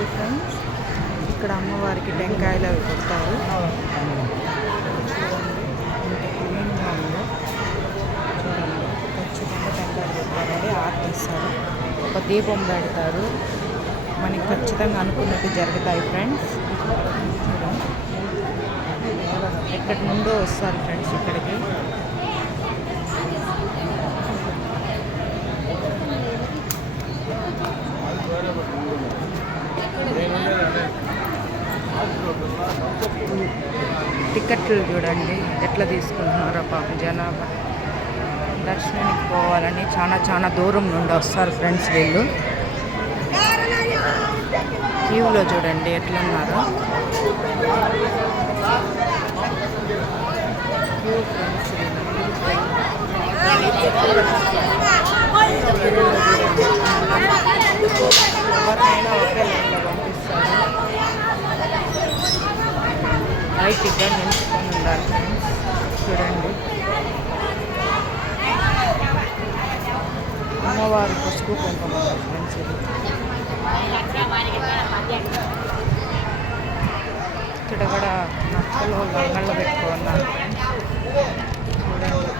Hi friends, ఇక్కడ అమ్మవారికి టెంకాయలు అవి కొడతారు. ఇంత క్లీన్గా ఉందో చూడండి. ఖచ్చితంగా టెంకాయలు కొడతారండి, ఆర్తిస్తారు, ఒక దీపం పెడతారు. మనకి ఖచ్చితంగా అనుకున్నట్టు జరుగుతాయి ఫ్రెండ్స్. చూడండి, ఎక్కడి నుండో వస్తారు ఫ్రెండ్స్ ఇక్కడికి. టికెట్లు చూడండి ఎట్లా తీసుకుంటున్నారో పాపం జనాభా. దర్శనానికి పోవాలని చాలా దూరం నుండి వస్తారు ఫ్రెండ్స్ వీళ్ళు. క్యూలో చూడండి ఎట్లున్నారో. క్యూ ఫ్రెండ్స్, ఎవరినైనా ఒకే లైన్లో పంపిస్తారు. లైట్గా నిలుచుకొని ఉండాలి ఫ్రెండ్స్. చూడండి, అమ్మవారు పసుపు కుంకుమ ఫ్రెండ్స్. ఇది ఇక్కడ కూడా నక్కలు లంగళ్ళు పెట్టుకున్నారు ఫ్రెండ్స్. చూడండి.